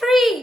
3.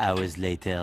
hours later.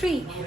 3.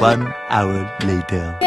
1 hour later.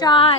4.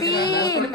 3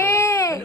1.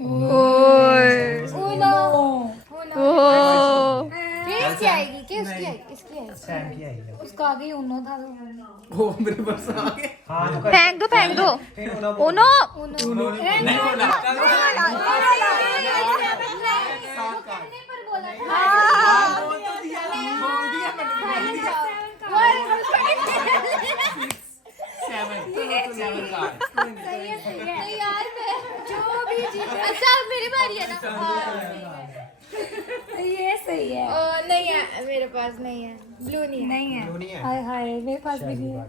Uno. इसकी आएगी क्या? उसकी आएगी, इसकी आएगी। सैम की आएगी। उसका आगे उन्नो था तो ओ मेरे पास आ गए। हाँ तो कर फेंक दो, फेंक दो। फिर उन्होंने उनो नहीं बोला बोल तो दिया बोल दिया मैंने बोल दिया। 7 कार्ड। नहीं यार, मैं जो भी चीज। अच्छा मेरी बारी है ना? ये सही है। नहीं है मेरे पास, नहीं है। ब्लू नहीं है। नहीं है। नहीं है। हाय हाय मेरे पास भी नहीं है।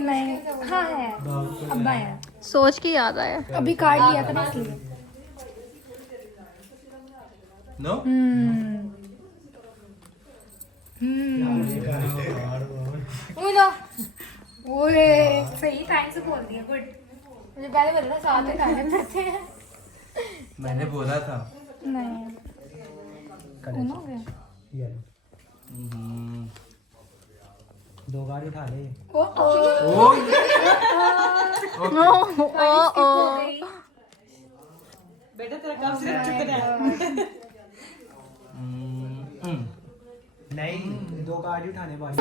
नहीं हाँ है, अब्बा है। सोच के याद आया। अभी कार्ड लिया था ना इसलिए। नो उनो। ओए सही टाइम से बोल दिया, गुड। मुझे पहले बोलना साथ में खाने पड़ते हैं। मैंने बोला था। नहीं उन्नो हो गया। ये लो। 2 कार्ड उठा ले। ओ ओ बेटा तेरा काम सिर्फ चुकना है। नहीं 2 कार्ड ही उठाने बाकी।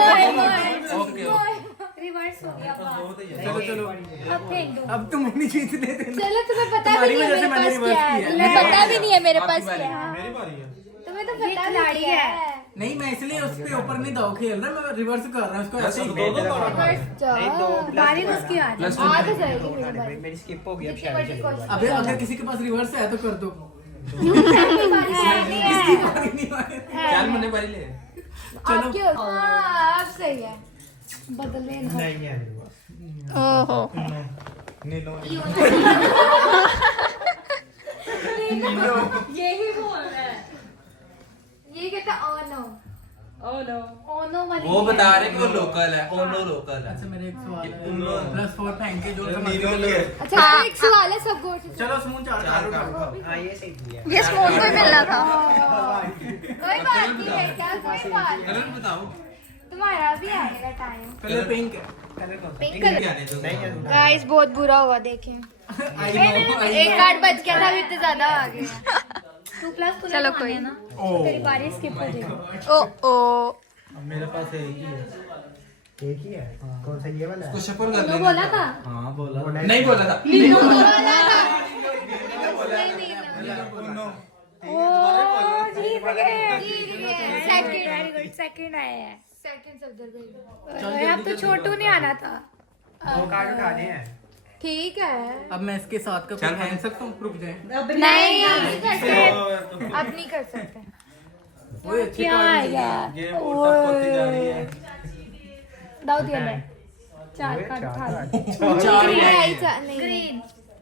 ओके रिवर्स हो गया। चलो चलो अब फेंक दो। अब तुम अपनी जीत लेते ना। चलो, तुम्हें पता भी तुम्हारी नहीं है वजह से मेरे मैंने पास क्या है। reverse तुम्हें किया। पता भी नहीं है मेरे पास आपकी क्या है। मेरी बारी है। तुम्हें तो ये पता भी खिलाड़ी क्या है। है। नहीं मैं इसलिए उस पे ऊपर नहीं दाव खेल रहा, मैं रिवर्स कर रहा हूँ उसको ऐसे ही। नहीं 2 बारी उसकी आ रही है। आ तो जाएगी मेरी बारी। मेरी स्किप हो गई। अब जितनी शायद बड़ी चलेगी। कोशिश। अबे अगर किसी के पास रिवर्स है तो कर दो। आपकी बारी नहीं आए। चल मैंने बारी ले। ओर। हाँ, अब सही है। बदले ना। नहीं है मेरे पास। ओहो। नीलो। यही बोल रहा है। ये कहता ओनो। Oh no. ओनो वाली वो बता रहे कि वो लोकल है, ओनो लोकल है। अच्छा मेरे एक सवाल +4 फेंक के जो समझ अच्छा एक सवाल है, सब गौर से। चलो समूह 4 कार्ड उठाओ। हाँ ये सही दिया। ये स्पून को ही मिलना था। कोई बात नहीं बेटा, कोई बात नहीं। कलर बताओ। तुम्हारा भी आएगा टाइम। कलर पिंक है। कलर कौन सा? पिंक क्या कलर। नहीं तो नहीं है। गाइस बहुत बुरा हुआ, देखें। एक कार्ड बच गया था, अभी इतने ज्यादा आ गया। 2+ चलो कोई ना। तेरी बारी स्किप हो जाएगी। ओ ओ। अब मेरे पास एक ही है। एक ही है। कौन सा ये वाला है? उसको शफल कर तो लेना। बोला था। हाँ बोला। बोला है। नहीं बोला था। ओ जीत गए। सेकंड। वेरी गुड, सेकंड आया है। सेकंड सब्जेक्ट गई। ओए, अब तो छोटू नहीं आना था। 2 कार्ड उठाने हैं। ठीक है। अब मैं इसके साथ का चल, फेंक सकता हूँ, रुक जाए। नहीं अब नहीं कर सकते। अब नहीं कर सकते। वो अच्छे क्या कार्ड आएगा? ये ऊपर होती जा रही है। दाऊद ये ले। 4 कार्ड उठा ले। 4 ही नहीं, आएंगे। ऐसा नहीं। ग्रीन।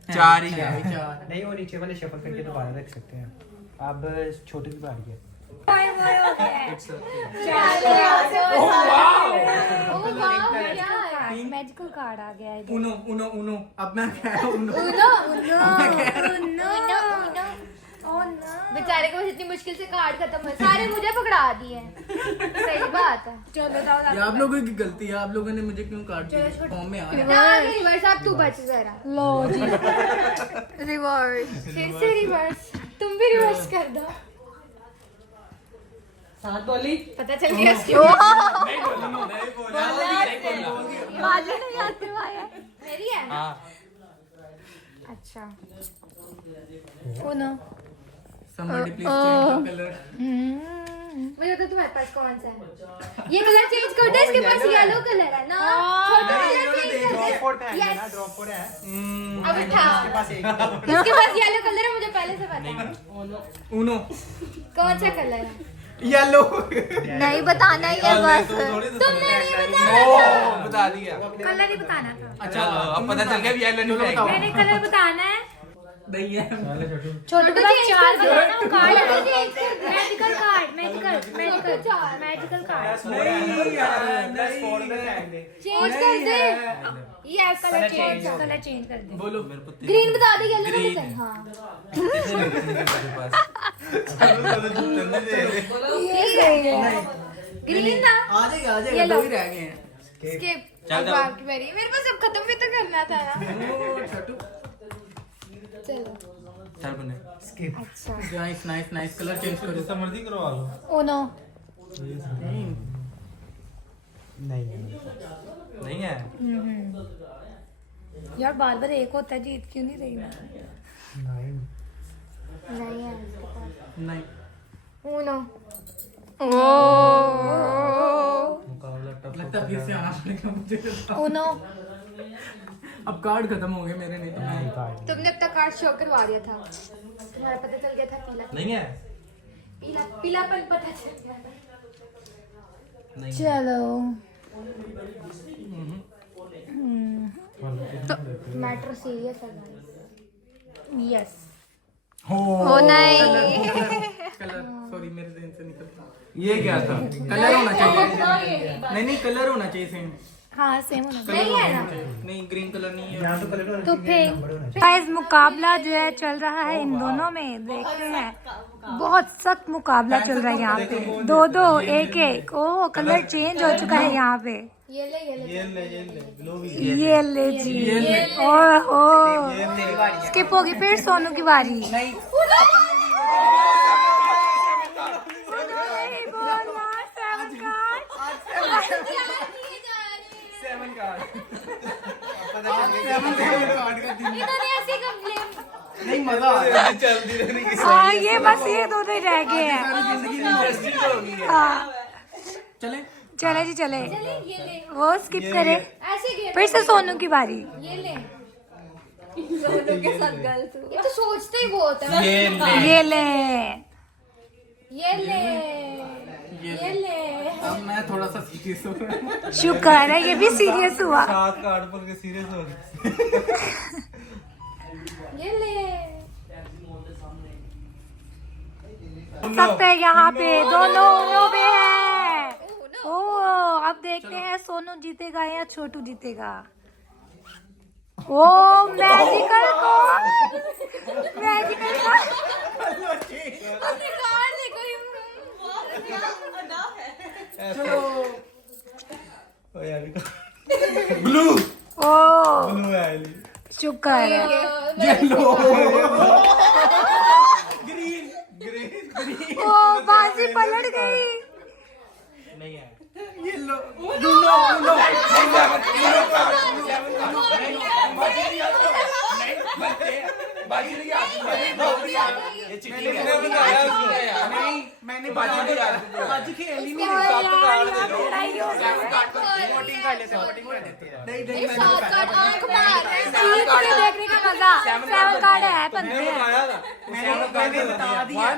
4 ही है। 4 नहीं वो नीचे वाले शफल करके दोबारा रख सकते हैं। अब छोटे की बारी है। टाइम हो गया है। मैजिकल कार्ड आ गया है। उनो उनो उनो। अब मैं कह रहा हूँ उनो। बेचारे को बस इतनी मुश्किल से कार्ड खत्म हुए, सारे मुझे पकड़ा दिए। सही बात है। चलो दाऊद ये आप लोगों की गलती है, आप लोगों ने मुझे क्यों काट दिया? फॉर्म में आ रहा है। रिवर्स। अब तू बच जरा। लो जी। रिवर्स। फिर से रिवर्स। तुम भी रिवर्स कर दो। साथ बोली। पता चल गया उसकी। बाजू नहीं आते भाई। मेरी है ना? अच्छा ओनो। Somebody please change the color. मुझे तो तुम्हारे पास कौन सा है? ये कलर चेंज कर दो, इसके पास येलो कलर है ना। छोटा कलर चेंज कर ड्रॉप कोड है Yes. ना, ड्रॉप कोड है। अब उठा। इसके पास एक है। इसके पास येलो कलर है, मुझे पहले से पता है। उनो। कौन सा कलर है? येलो। नहीं बताना ही है बस। तुमने नहीं बताया। ओ बता दिया। कलर ही बताना था। अच्छा अब पता चल गया येलो नहीं बताओ। है। मैंने कलर बताना है। नहीं है। छोटू के पास 4 कलर है ना, card magical card, magical card. नहीं यार, नहीं है। चेंज कर दे। यस कलर चेंज कर दे। बोलो। ग्रीन बता दे, येलो नहीं बता। हाँ मेरे पास। ये सही है। ग्रीन ना। आ जाएगा, 2 ही रह गए हैं। स्किप। चल अब जाओ। आपकी बारी। मेरे पास अब खत्म भी तो करना था ना। ओ, छोटू। चलो चल बने स्किप अच्छा nice nice nice colour change करो जैसा मर्जी करवा लो ओ नो नहीं है नहीं है यार बार बार एक होता है, जीत क्यों नहीं रही मैं? नहीं नहीं है इसके पास नहीं उनो मुकाबला टफ लगता है फिर से आना पड़ेगा मुझे ओ नो अब कार्ड खत्म हो गए मेरे, नहीं तो मैं तुमने अपना कार्ड शो करवा दिया था, तुम्हारा पता चल गया था पीला नहीं है पीला पीलापन पता चल गया था। नहीं चलो मैटर सीरियस है यस हो नहीं कलर सॉरी मेरे ज़हन से निकल गया। ये क्या था? कलर होना चाहिए नहीं कलर होना चाहिए सेम, हाँ सेम होना नहीं है ना नहीं ग्रीन कलर नहीं है। यहाँ तो कलर तो फिर गाइस मुकाबला जो है चल रहा है इन दोनों में, देखते हैं बहुत सख्त मुकाबला चल रहा है यहाँ पे, दो दो एक एक। ओ कलर चेंज हो चुका है यहाँ पे, ये ले ये ले ग्लो भी ये ले जी ओहो स्किप होगी फिर सोनू की बारी। नहीं बोलना, सेवन कार्ड। इन्होंने ऐसी कंप्लेन नहीं मजा आ रहा है। चलती रहने की हाँ ये बस ये दो ही रह गए हैं। इंडस्ट्री तो होगी है। हाँ चले चले जी चले, ये ले वो स्किप करे ऐसे गेम फिर से सोनू की बारी। ये ले सोनू के साथ गलत हुआ। ये तो सोचते ही बहुत है। ये ले ये ले ये ले अब मैं थोड़ा सा सीरियस हो रहा हूँ। शुक्र है ये भी सीरियस हुआ। सात कार्ड पर के सीरियस हो गए ये ले सख्त है यहाँ पे, दोनों उनो पे है। ओ अब देखते हैं सोनू जीतेगा या छोटू जीतेगा। ओ मैजिकल को ब्लू ओ शुक्र है। ओ बाजी पलट गई। नहीं है ये चिट्ठी किसने बताया उसको? नहीं मैंने बाजी खेली नहीं। वोटिंग कर लेते हैं, वोटिंग कर देते हैं। नहीं ये सात कार्ड आंख मार रहे हैं। जीत के देखने का मजा, सेवन कार्ड है बनते हैं। मैंने बता दिया।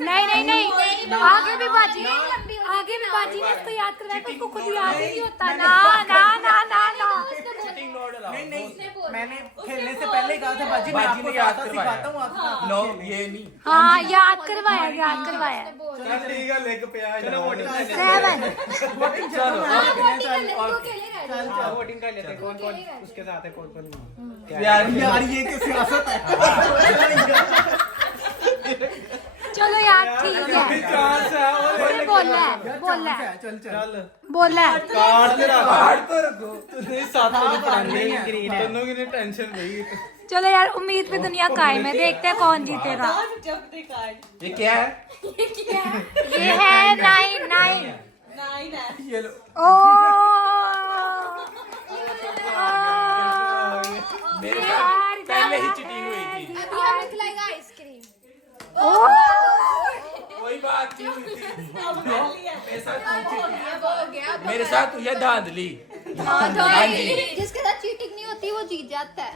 नहीं नहीं नहीं आगे भी बाजी, आगे भी बाजी ने इसको याद करवाया तो उसको खुद याद ही नहीं होता। ना ना ना ना ना नहीं नहीं मैंने खेलने से पहले कहा था बाजी मैं आपको याद सिखाता हूँ आपको। नो ये नहीं। हाँ याद करवाया याद करवाया। ठीक है लेके पे आ चलो वोटिंग कर लेते हैं। सेवन चलो वोटिंग कर लेते हैं कौन कौन उसके साथ है कौन कौन नहीं। यार ये क्या सियासत है। चलो यार ठीक है, बोलना है बोलना है चल चल बोलना है। कार्ड तो रखो तूने साथ में पढ़ाने ग्रीन है दोनों की टेंशन गई। चलो यार उम्मीद पे दुनिया कायम है, देखते हैं कौन जीतेगा। ये क्या है? ये है नाइन नाइन। ये लो। ओ मेरे साथ पहले ही चीटिंग हुई थी। अभी हमें खिलाएगा आइसक्रीम। कोई बात नहीं हुई थी। मेरे साथ कोई cheating- अब हो गया मेरे साथ ये धांधली। जिसके साथ चीटिंग नहीं होती वो जीत जाता है।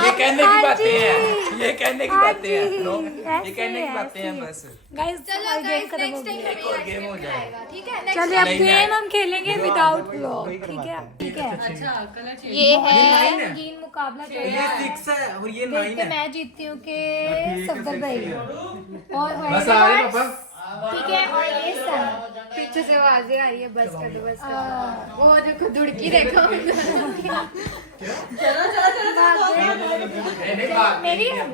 ये कहने की बातें हैं, ये कहने की हाँ बातें हैं। जी, नो, ऐसे ये कहने की है, बातें हैं ऐसे। बस। गाइस चलो गेम गाइस खत्म हो नेक्स्ट गई। टाइम एक और गेम हो जाए। ठीक है next चलिए अब नहीं, गेम नहीं। हम खेलेंगे विदाउट व्लॉग, ठीक है ठीक है। ये है रंगीन मुकाबला चल रहा ये है। 6 है और ये 9 देखते है। मैं जीतती हूँ कि सफदर भाई और बस आ रहे पापा। ठीक है। और ये सर पीछे से आवाजें आ रही है बस कर दो बस कर दो। वो देखो दुड़की देखो मेरी है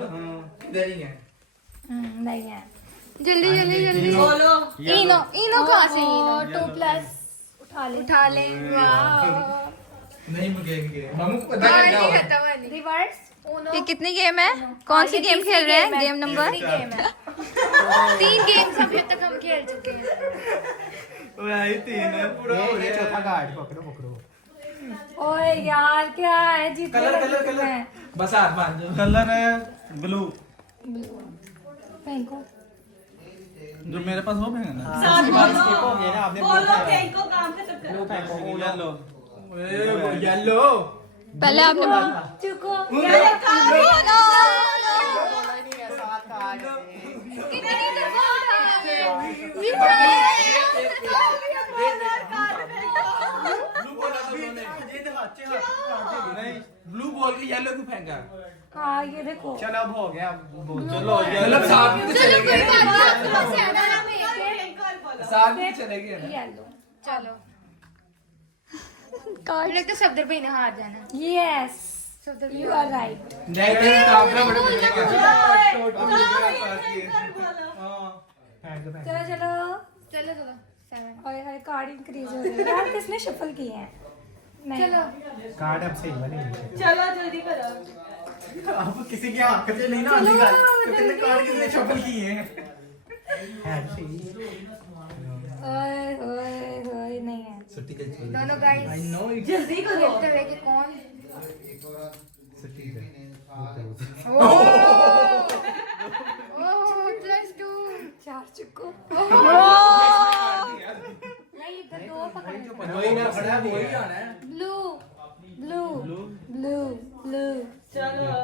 इधर ही है। नहीं है। जल्दी जल्दी जल्दी इनो इनो कहाँ से इनो 2+ उठा ले उठा ले वाह नहीं मुझे मामू को पता कार्ड क्या नहीं हुआ खत्म वाली रिवर्स ये कितनी गेम है? कौन सी गेम खेल रहे हैं? गेम नंबर 3 गेम्स अभी तक हम खेल चुके हैं। वो आई 3 है पूरा हो गया चौथा कार्ड पकड़ो पकड़ो ओए यार क्या है जीतने कलर का कलर जीतना कलर है। बस हाथ मान दो कलर है ब्लू फेंको। जो मेरे पास वो है ना सात स्किप हो गया ना आपने बोलो फेंक को काम खत्म करो। येलो वो येलो पहले आपने चुको कितनी दफा ब्लू बॉल के येलो क्यों फेंका हाँ ये देखो चलो अब हो गया चलो येलो साथ में तो चले गए साथ में चले गए ना येलो चलो कार्ड लगता है सफदर भाई ने हार जाना yes Safdar you are right. नहीं काफला बड़े बड़े का चलो चलो चलो चलो 7 ओए हाय कार्ड इंक्रीज हो रहे हैं यार किसने शफल किए हैं? नहीं चलो कार्ड अब सही बने चलो जल्दी करो। अब किसी की आंख से नहीं ना आती कार्ड कितने कार्ड कितने शफल किए हैं है सही ओए ओए ओए नहीं है। दोनों गाइस जल्दी करो। देखते हुए कि कौन ओह +2 चार चुको नहीं इधर दो पकड़ने वही ना खड़ा वही आना है ब्लू ब्लू ब्लू ब्लू चलो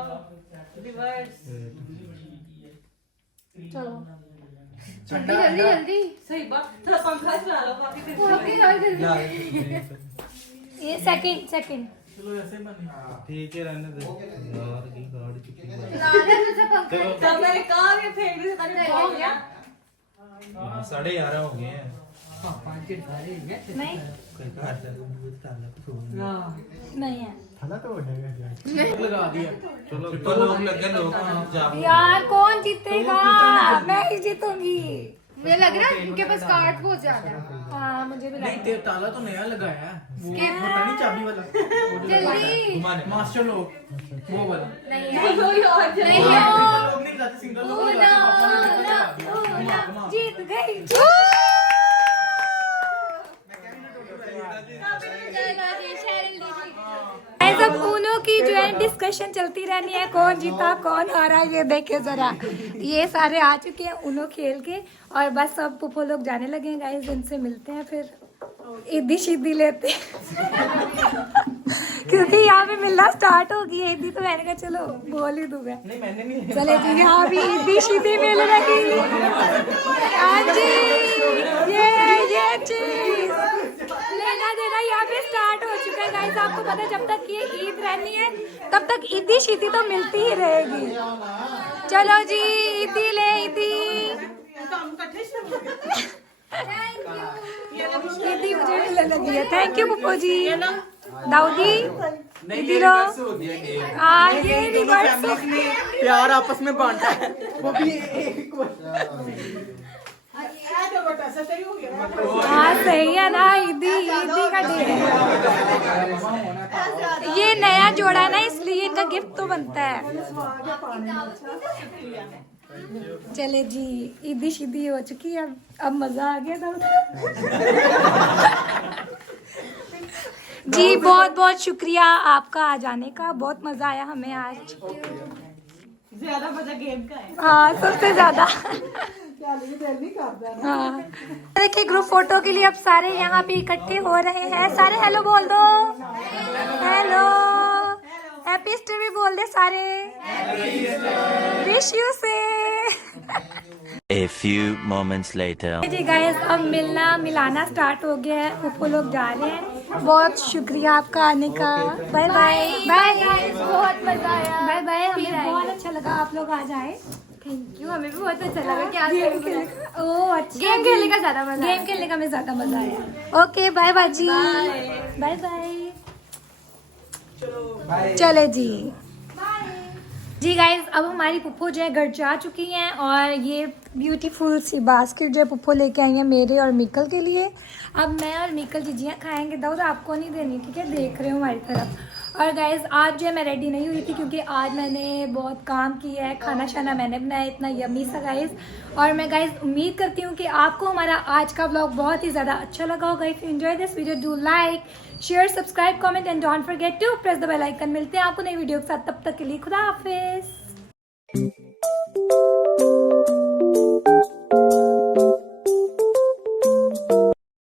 रिवर्स। चलो जल्दी जल्दी जल्दी सही बात थोड़ा पंखा चला लो बाकी फिर काफी जल्दी ये सेकंड सेकंड ठीक है रहने दे यार की कार्ड चुकी लाना तुझे पंखा तब मैंने कहा कि फेंक दे पता नहीं हो गया। 11:30 हो गए हैं नहीं कोई कार्ड से ताला तो नहीं है थाला तो हो जाएगा लगा दिया चलो लोग लगे लोग जा यार कौन जीतेगा? मैं ही जीतूंगी। मुझे लग रहा है इनके पास कार्ड बहुत ज्यादा है। हाँ मुझे भी नहीं लगा। ते ताला तो नया लगाया है वो पता नहीं चाबी वाला जल्दी मास्टर लोग वो वाला नहीं है कोई और जल्दी। नहीं है लोग नहीं जाते सिंगल लोग जीत गई। सब उनो की जो है डिस्कशन चलती रहनी है कौन जीता कौन हारा ये देखे जरा। ये सारे आ चुके हैं उनो खेल के और बस सब पुप्पो लोग जाने लगे हैं गाइस। इनसे मिलते हैं फिर ईदी शीदी लेते हैं क्योंकि यहाँ पे मिलना स्टार्ट हो गई है ईदी तो मैंने कहा चलो बोल ही दूंगा। नहीं मैंने नहीं चले जी यहाँ भी ईदी शीदी मिल रही। हाँ जी ये चीज लेना देना यहाँ पे स्टार्ट हो चुका है गाइस। आपको पता है जब तक ये ईद रहनी है तब तक ईदी शीदी तो मिलती ही रहेगी। चलो जी ईदी ले ईदी ईदी मुझे मिलने लगी है। थैंक यू पुप्पो जी। दाऊदी ईदी लो। हाँ ये रिवर्स प्यार आपस में बांटा है वो भी एक हाँ सही है ना ईदी ईदी का डे है। ये नया जोड़ा है ना इसलिए इनका गिफ्ट तो बनता है। चले जी ईदी शीदी हो चुकी है अब मजा आ गया था। जी बहुत बहुत शुक्रिया आपका आ जाने का। बहुत मजा आया हमें आज। ज्यादा मजा गेम का है। हाँ सबसे ज्यादा। हाँ देखिए ग्रुप फोटो के लिए अब सारे यहाँ पे इकट्ठे हो रहे हैं। सारे हेलो बोल दो। हेलो हैप्पी ईस्टर भी बोल दे सारे। विश यू से। A few moments later. जी गाइस अब मिलाना स्टार्ट हो गया है। पुप्पो लोग जा रहे हैं। बहुत शुक्रिया आपका आने का। बाय बाय बाय गाइस बहुत मजा आया। बाय बाय हमें बहुत अच्छा लगा आप लोग आ जाए। थैंक यू हमें भी बहुत अच्छा लगा कि आज गेम खेलने का ओह अच्छा गेम खेलने का ज्यादा मजा गेम खेलने का में ज्यादा मजा आया। ओके बाय बाजी बाय बाय। चले जी जी गाइज, अब हमारी पुप्पो जो है घर जा चुकी हैं और ये ब्यूटीफुल सी बास्केट जो है पुप्पो लेके आई है मेरे और मिकल के लिए। अब मैं और मिकल जिजियाँ खाएंगे। दाऊद आपको नहीं देनी, ठीक है, देख रहे हो हमारी तरफ। और गाइज आज जो है मैं रेडी नहीं हुई थी क्योंकि आज मैंने बहुत काम किया है, खाना शाना मैंने बनाया इतना यमी सा गाइज। और मैं गाइज उम्मीद करती हूँ कि आपको हमारा आज का व्लॉग बहुत ही ज़्यादा अच्छा लगा होगा। If you enjoy this video do like share subscribe comment and don't forget to press the bell icon. मिलते हैं आपको नई वीडियो के साथ, तब तक के लिए खुदा हाफिज।